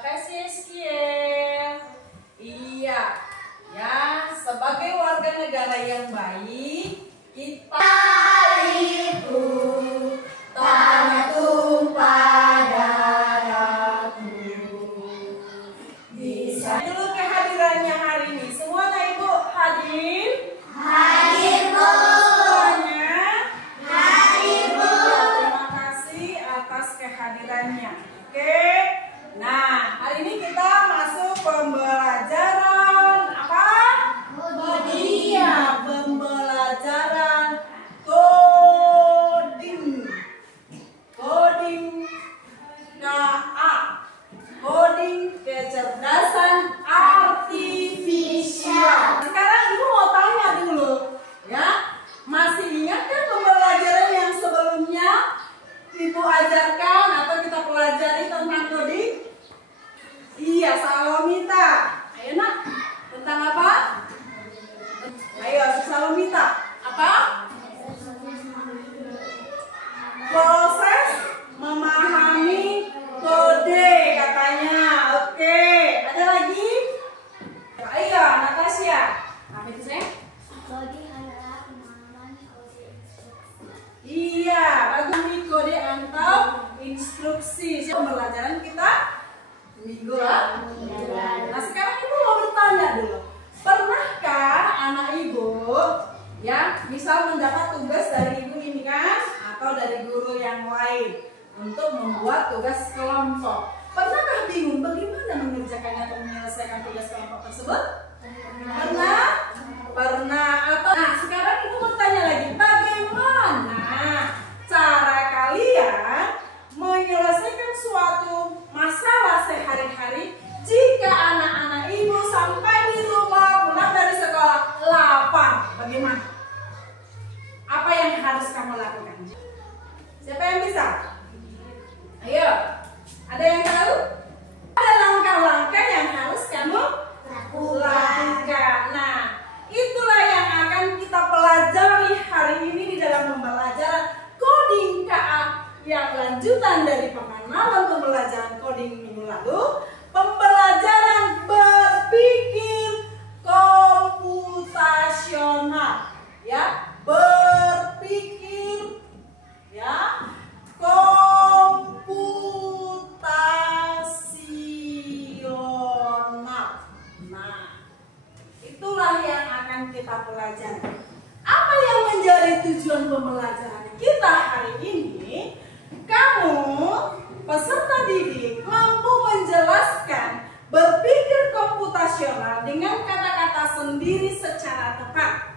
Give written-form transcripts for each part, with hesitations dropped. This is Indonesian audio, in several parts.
kasih Eskiel. Iya, ya sebagai warga negara yang baik, kita itu tanah tumpah darahku. Bisa dulu kehadirannya hari ini. Semua anak ibu hadir? Hadir, Bu. Semuanya Hadir, Bu. terima kasih atas kehadirannya. Oke. Nah, hari ini kita masuk pembelajaran apa? Iya, pembelajaran coding. Coding KA. Coding kecerdasan artifisial. Sekarang ibu mau tanya dulu, ya. Masih ingat kan pembelajaran yang sebelumnya ibu ajarkan atau kita pelajari tentang coding? Iya, Salomita. Ayo nak, tentang apa? Ayo, Salomita. Apa? Proses memahami kode katanya. Oke, ada lagi? Ayo, Natasha. Apa itu sayang? Coding adalah pemahaman kode instruksi. Iya, bagi kode atau instruksi. Pembelajaran kita minggu lalu. Nah, sekarang ibu mau bertanya dulu. Pernahkah anak ibu ya misal mendapat tugas dari ibu ini kan atau dari guru yang lain untuk membuat tugas kelompok? Pernahkah bingung bagaimana mengerjakannya atau menyelesaikan tugas kelompok tersebut? Pernah? Pernah. Atau nah, sekarang ibu bertanya lagi, bagaimana cara kalian menyelesaikan suatu masalah sehari-hari jika anak-anak ibu sampai di rumah pulang dari sekolah lapar? Bagaimana? Apa yang harus kamu lakukan? Siapa yang bisa? Ayo, ada yang tahu? Ada langkah-langkah yang harus kamu lakukan. Nah, itulah yang akan kita pelajari hari ini di dalam pembelajaran coding KA yang lanjutan dari pengenalan pembelajaran coding minggu lalu, pembelajaran berpikir komputasional, ya, berpikir, ya, komputasional. Nah, itulah yang akan kita pelajari. Apa yang menjadi tujuan pembelajaran kita hari ini? Kamu, peserta didik, mampu menjelaskan berpikir komputasional dengan kata-kata sendiri secara tepat.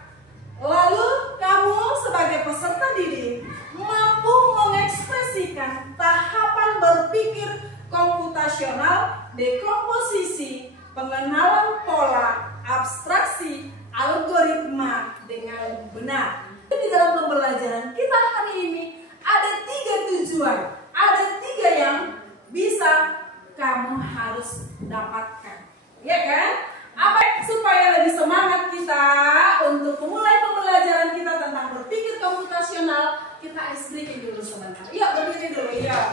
Lalu kamu sebagai peserta didik mampu mengekspresikan tahapan berpikir komputasional, dekomposisi, pengenalan pola, abstraksi, algoritma dengan benar. Di dalam pembelajaran kita hari ini ada 3 tujuan, ada 3 yang bisa kamu harus dapatkan, ya kan? Apa supaya lebih semangat kita untuk memulai pembelajaran kita tentang berpikir komputasional, kita ice breaking dulu sebentar. Yuk berdiri dulu, yuk.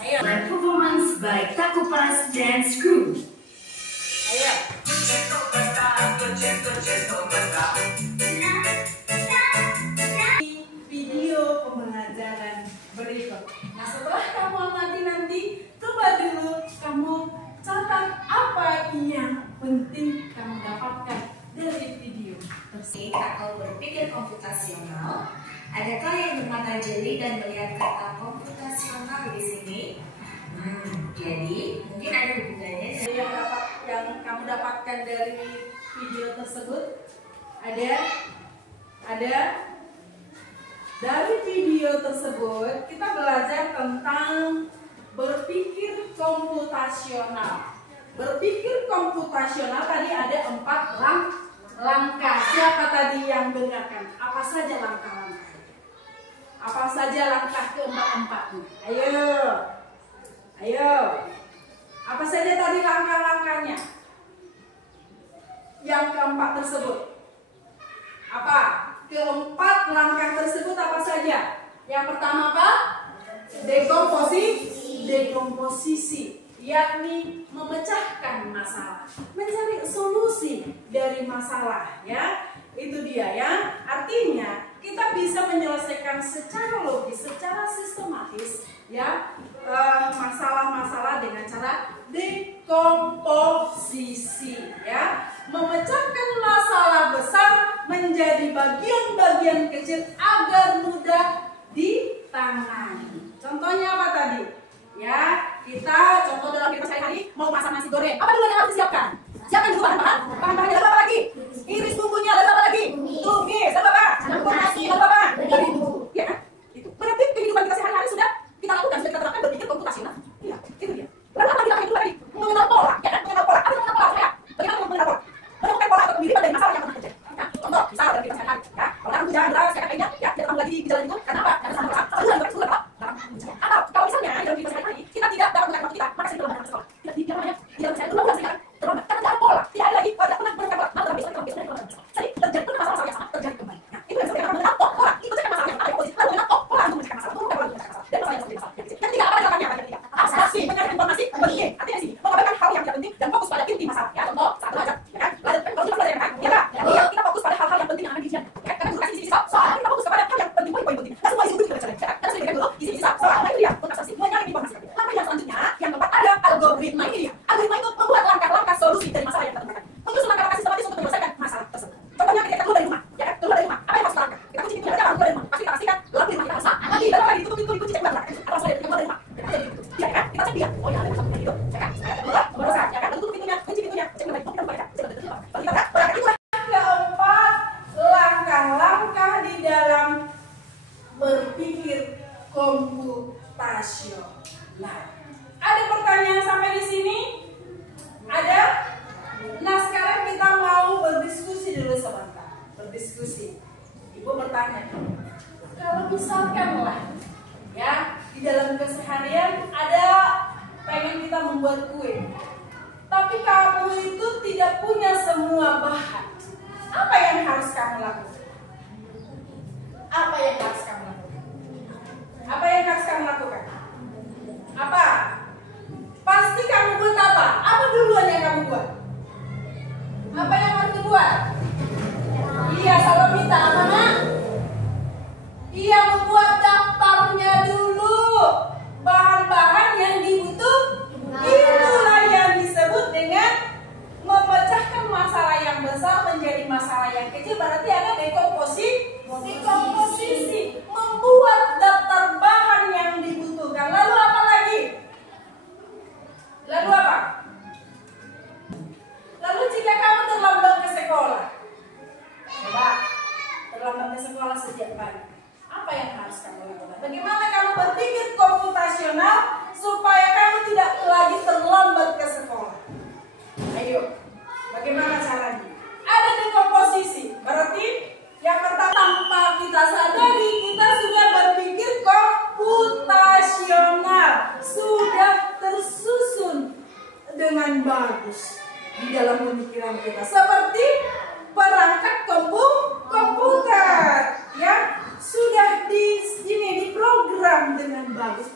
Ayo. Performance by Takupas Dance Crew. Ayo. Video pembelajaran berikut. Nah, setelah kamu amati nanti, coba dulu kamu catat apa yang penting kamu dapatkan dari video tersebut. Atau berpikir komputasional. Adakah yang bermata jeli dan melihat kata komputasional di sini? Jadi mungkin ada hubungannya Yang kamu dapatkan dari video tersebut ada dari video tersebut kita belajar tentang berpikir komputasional. Berpikir komputasional tadi ada 4 langkah. Siapa tadi yang dengarkan? Apa saja langkah-langkah? Apa saja langkah keempat-empatnya? Ayo. Apa saja tadi langkah-langkahnya? Yang keempat tersebut. Apa? Keempat langkah tersebut apa saja? Yang pertama apa? Dekomposisi. yakni memecahkan masalah, mencari solusi dari masalah, ya. Itu dia ya. Artinya kita bisa menyelesaikan secara logis, secara sistematis ya masalah-masalah dengan cara dekomposisi ya. Memecahkan masalah besar menjadi bagian-bagian kecil agar mudah ditangani. Contohnya apa tadi? Ya, kita contoh dalam kehidupan sehari-hari mau masak nasi goreng. Apa dulu yang harus disiapkan? Siapkan dulu bahan-bahan. Bahan-bahannya ada apa lagi? Iris bumbunya ada apa lagi? Tumis, ada apa? Campur nasi, ada apa? Bumbu. Ya kan? Itu. Berarti kehidupan kita sehari-hari sudah kita lakukan, sudah kita terapkan berpikir komputasional. Iya, itu dia. Lalu apa kita kedua tadi? Mengenal pola, ya kan? Mengenal pola. Apa itu mengenal pola? Saya. Bagaimana mengenal pola? Menemukan pola atau kemiripan dari masalah yang pernah terjadi. Ya. Contoh, misal dalam kehidupan sehari-hari, ya. Kalau dalam hujan deras kayak kayaknya, ya, kita ketemu lagi di jalan itu. Karena apa? Karena sama orang. Hujan deras, hujan deras. Atau kalau misalnya dalam kehidupan sehari-hari kita tidak dapat menggunakan waktu kita, maka sering terlambat ke sekolah. Tidak di namanya di dalam saya dulu udah sekarang terlambat karena tidak ada pola. Tidak ada lagi tidak pernah menemukan pola. Malah besok terlambat. Jadi terjadi masalah yang sama terjadi kembali. Nah, itu yang sebenarnya mengenal pola. Itu kan masalah yang ada posisi. Lalu mengenal pola untuk mencegah masalah, untuk mencegah masalah. Dan masalah yang seperti masalah. Yang ketiga apa yang dilakukan? Yang ketiga abstraksi, mencari informasi penting. Artinya sih mengabaikan hal yang tidak penting dan fokus pada inti masalah. Ya contoh saat belajar, ya kan? Kalau kita belajar kan, ya kan? Kita fokus pada hal-hal yang penting yang ada di ujian. Ya kan? Karena guru kasih isi soal, kita fokus pada hal yang penting, poin-poin penting. Dan semua isi itu kita baca. Ya kan? Kita sudah dulu isi soal. Nah itu dia untuk abstraksi, mencari informasi. Langkah yang selanjutnya, yang keempat ada algoritma ini. Algoritma itu membuat langkah-langkah solusi dari masalah yang kita temukan. Menyusun langkah-langkah sistematis untuk menyelesaikan masalah tersebut. Contohnya ketika kita keluar dari rumah, ya kan? Keluar dari rumah, apa yang harus kita lakukan? Kita kunci pintu, kita harus keluar dari rumah. Pasti kita pastikan lampu rumah kita rusak. Nanti baru lagi ditutup pintu, dikunci cek belakang. Atau sudah keluar dari rumah, ya kan? Kita cek dia. Oh ya ada masalah itu, ya kan? Saya keluar, berusaha, ya kan? Lalu tutup pintunya, kunci pintunya, cek belakang. Kita buka, cek belakang. Lalu kita berangkat itu. Keempat, langkah-langkah di dalam berpikir komputasional. Ada pertanyaan sampai di sini? Ada? Nah sekarang kita mau berdiskusi dulu sebentar. Berdiskusi. Ibu bertanya, kalau misalkan lah, ya di dalam keseharian ada pengen kita membuat kue, tapi kamu itu tidak punya semua bahan, apa yang harus kamu lakukan? Apa yang harus kamu lakukan? Apa yang harus kamu lakukan? Apa? Pasti kamu buat apa? Apa duluan yang kamu buat? Apa yang harus dibuat? Iya, kalau minta apa nak? Iya, membuat daftarnya dulu. Bahan-bahan yang dibutuhkan. Itulah yang disebut dengan memecahkan masalah yang besar menjadi masalah yang kecil. Berarti ada dekomposisi. Membuat daftar bahan yang dibutuhkan. Lalu apa lagi? Lalu apa? Lalu jika kamu terlambat ke sekolah, coba terlambat ke sekolah sejak pagi, apa yang harus kamu lakukan? Bagaimana kamu berpikir komputasional supaya kamu tidak lagi terlambat ke sekolah? Ayo, bagaimana caranya? Ada dekomposisi, berarti yang pertama tanpa kita sadari kita sudah berpikir komputasional, sudah tersusun dengan bagus di dalam pemikiran kita seperti perangkat komputer ya sudah diprogram dengan bagus.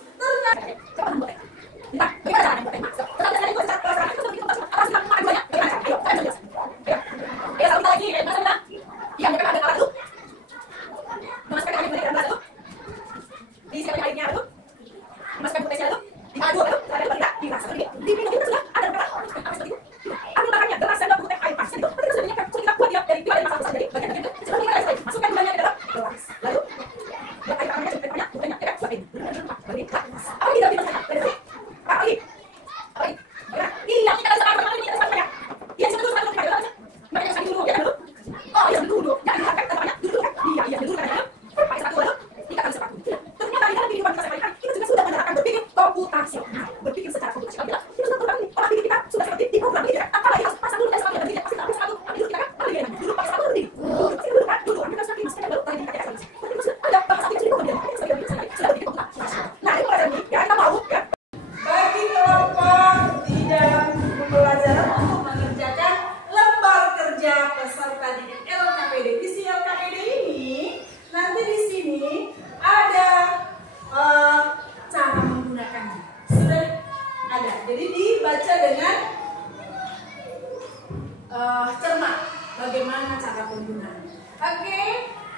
cermat bagaimana cara penggunaannya. Oke,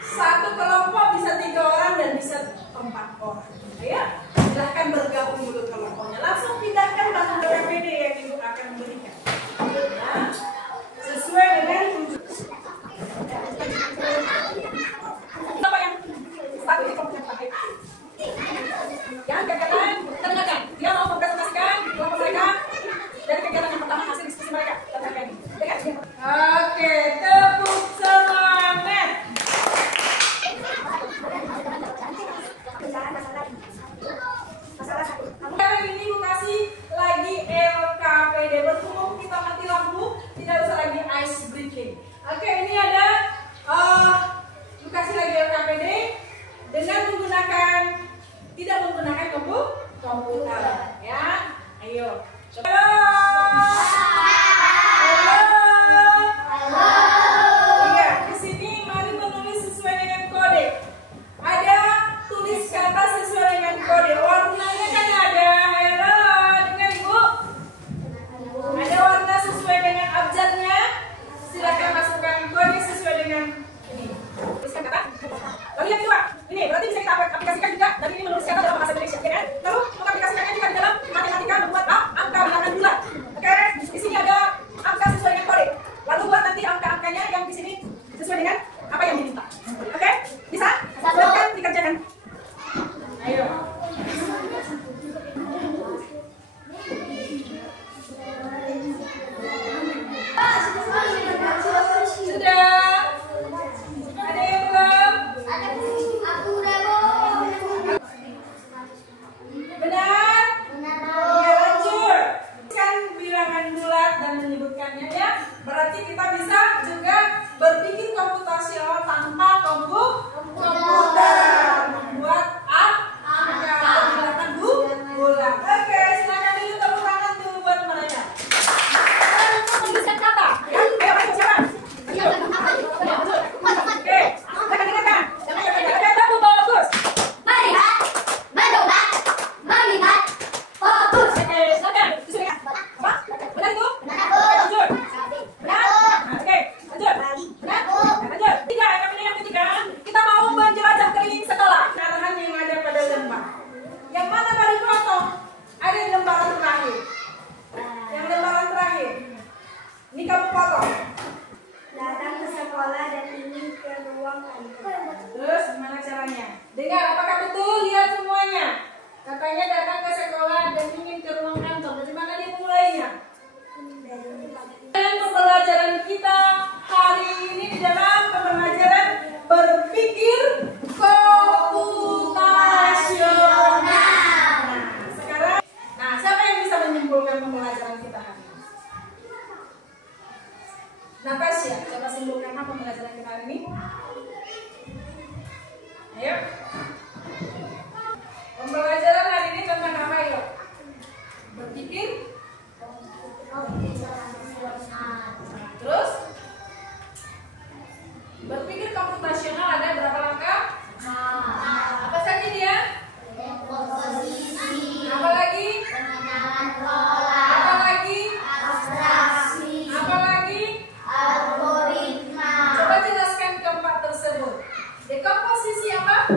satu kelompok bisa 3 orang dan bisa 4 orang. Ya, silahkan bergabung dulu kelompoknya. Langsung pindahkan bahan PPD yang ibu akan berikan. Nah, sesuai dengan apa yang satu di kelompok pakai. Yang kegiatan terdengarkan. Dia mau mempresentasikan kelompok mereka dari kegiatan yang pertama hasil diskusi mereka. Oke, tepuk semangat. Sekarang ini ibu kasih lagi LKPD. Berhubung kita mati lampu, tidak usah lagi ice breaking. Oke, ini ada ibu kasih lagi LKPD dengan menggunakan tidak menggunakan komputer. Ya, ayo. Halo. Berarti kita bisa juga berpikir komputasional tanpa komputer, membuat angka pembuatan bulan. Oke, silakan dulu tepuk tangan dulu buat mereka. Menuliskan kata, ya? Ayo, siapa? Oke, silakan dengarkan. Oke, tepuk bagus. Melihat, mendengar, melihat, fokus. Oke, silakan. Apa? Benar itu? Benar. Lanjut. Oke, lanjut. Lanjut. Yang ketiga, kita mau menjelajah keliling sekolah. Arahan yang ada pada lembar. Yang mana dari foto? Ada di lembaran terakhir. Yang lembaran terakhir. Ini kamu foto. Datang ke sekolah dan ingin ke ruang kantor. Terus gimana caranya? Dengar, apakah betul? Lihat semuanya. Katanya datang ke sekolah dan ingin ke ruang kantor. Dari mana dia mulainya? Dan pembelajaran kita hari ini di dalam pembelajaran berpikir komputasional. Sekarang, siapa yang bisa menyimpulkan pembelajaran kita hari ini? Natasha, coba simpulkan apa pembelajaran kita hari ini? Ayo. Pembelajaran hari ini tentang apa ya? Berpikir. Terus berpikir komputasional ada berapa langkah? Apa saja dia? Apa lagi? Apa lagi? Apa lagi? Coba jelaskan keempat tersebut. Dekomposisi apa?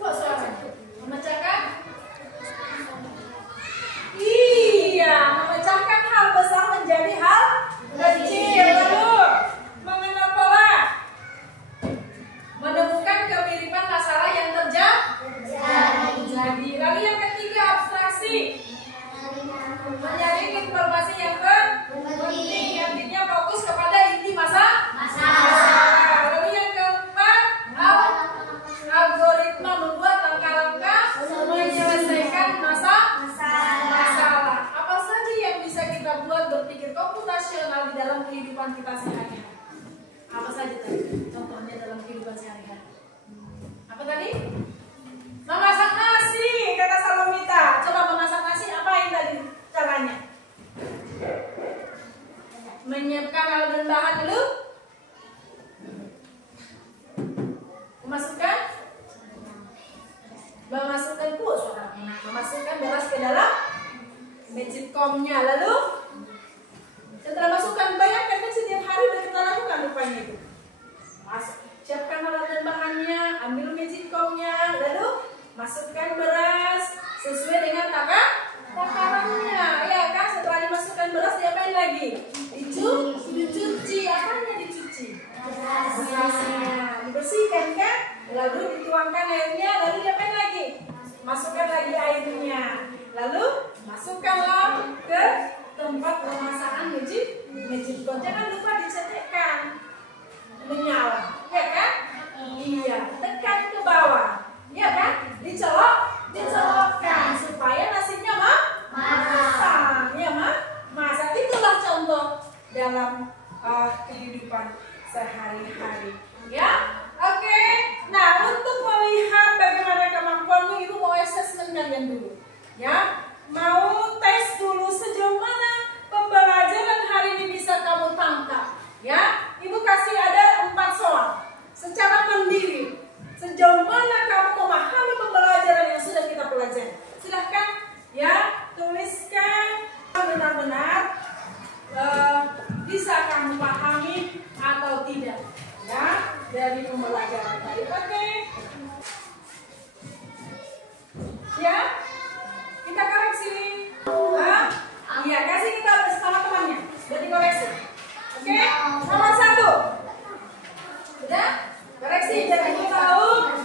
Kok suaranya? Memecahkan? Iya, memecahkan hal besar menjadi hal kecil. Lalu mengenal pola, menemukan kemiripan masalah yang terjadi. Lalu yang ketiga, abstraksi, menyaring informasi yang penting, artinya fokus kepada inti masalah. Lalu yang keempat, algoritma, membuat langkah-langkah menyelesaikan masalah. Apa saja yang bisa kita buat berpikir komputasional di dalam kehidupan kita sehari-hari? Apa saja tadi? Contohnya dalam kehidupan sehari-hari. Apa tadi? Memasak nasi, kata Salomita. Coba memasak nasi, apa yang tadi caranya? Menyiapkan alat dan bahan dulu. Memasukkan beras ke dalam magicom-nya. Lalu setelah masukkan, bayangkan kan setiap hari udah kita lakukan rupanya itu. Siapkan alat dan bahannya, ambil magicom-nya, lalu masukkan beras sesuai dengan takarannya. Ya kan, setelah dimasukkan beras diapain lagi? Dicuci. Apanya dicuci? Berasnya. Dibersihkan kan? Lalu dituangkan airnya, lalu diapain lagi? Masukkan lagi airnya. Lalu masukkanlah ke tempat pemasangan magicom. Jangan lupa dicetekkan. Menyala, ya kan? Iya, tekan ke bawah. Ya kan? Dicolokkan supaya nasinya matang. Ya, masak. Itulah contoh dalam kehidupan sehari-hari. Ya, oke. Nah, untuk melihat bagaimana kemampuanmu, Ibu mau assessment kalian dulu. Ya, mau tes dulu sejauh mana pembelajaran hari ini bisa kamu tangkap. Ya, Ibu kasih ada 4 soal secara mandiri. Sejauh mana kamu memahami pembelajaran yang sudah kita pelajari? Silahkan ya, tuliskan benar-benar bisa kamu pahami atau tidak ya dari pembelajaran tadi. Oke. Ya, kita koreksi. Iya, kasih kita bersama temannya. Sudah dikoreksi. Oke, nomor 1. Sudah? Koreksi, jadi kita tahu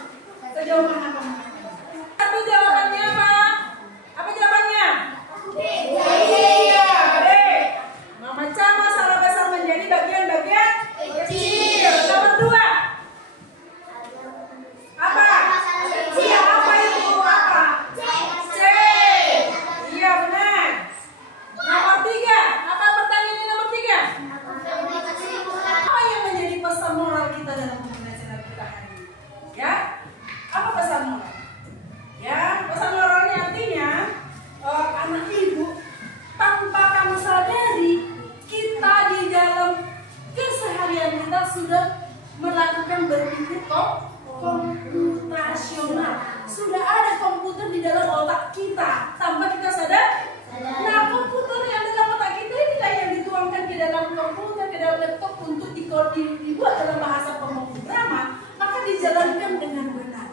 sejauh mana kamu. Satu jawabannya apa? Apa jawabannya? Iya, B. Memecah masalah besar menjadi bagian-bagian kecil. Nomor 2. Apa? Iya, apa itu? Apa? C. Iya, benar. Nomor 3. Apa pertanyaannya nomor 3? Apa yang menjadi pesan moral kita dalam pembelajaran kita hari ini? Ya, apa pesan moral? Ya, pesan moralnya artinya anak ibu, tanpa kamu sadari, kita di dalam keseharian kita sudah melakukan berpikir komputasional. Sudah ada komputer di dalam otak kita tanpa kita sadar. Nah, komputer yang dalam otak kita inilah yang dituangkan ke dalam komputer, ke dalam laptop untuk dibuat dalam bahasa pemrograman, maka dijalankan dengan benar.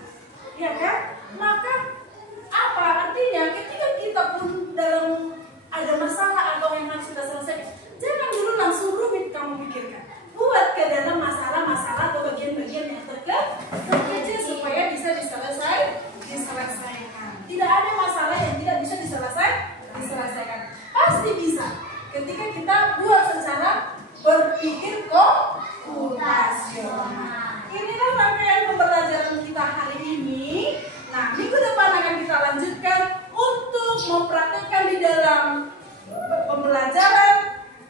Ya kan? Maka apa artinya ketika kita pun dalam ada masalah atau yang harus kita selesaikan, jangan dulu langsung rumit kamu pikirkan. Buat ke dalam masalah-masalah atau bagian-bagian yang terkecil supaya bisa diselesaikan. Tidak ada masalah yang tidak bisa diselesaikan. Pasti bisa ketika kita buat secara berpikir komputasional. Inilah rangkaian pembelajaran kita hari ini. Nah, minggu depan akan kita lanjutkan untuk mempraktikkan di dalam pembelajaran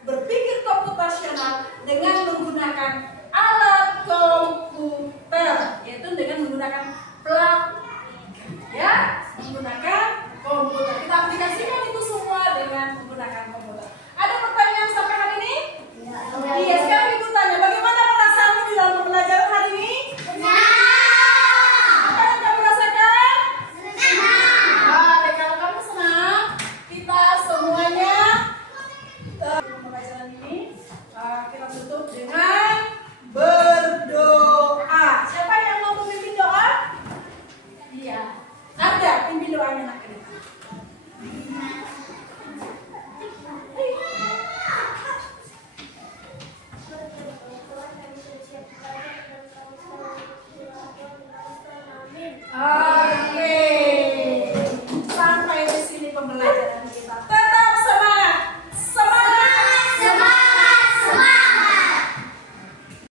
berpikir komputasional dengan menggunakan alat komputer, yaitu dengan menggunakan plug, ya, menggunakan komputer. Kita aplikasikan itu semua dengan menggunakan komputer. Ada pertanyaan sampai hari ini? Iya, sekarang Ibu tanya, bagaimana perasaanmu di dalam pembelajaran hari ini? Apa yang kamu rasakan? Senang. Kalau kamu senang, kita semuanya pembelajaran ini kita tutup dengan berdoa. Siapa yang mau memimpin doa? Iya. Ada, pimpin doanya nak ini. Oke. Sampai di sini pembelajaran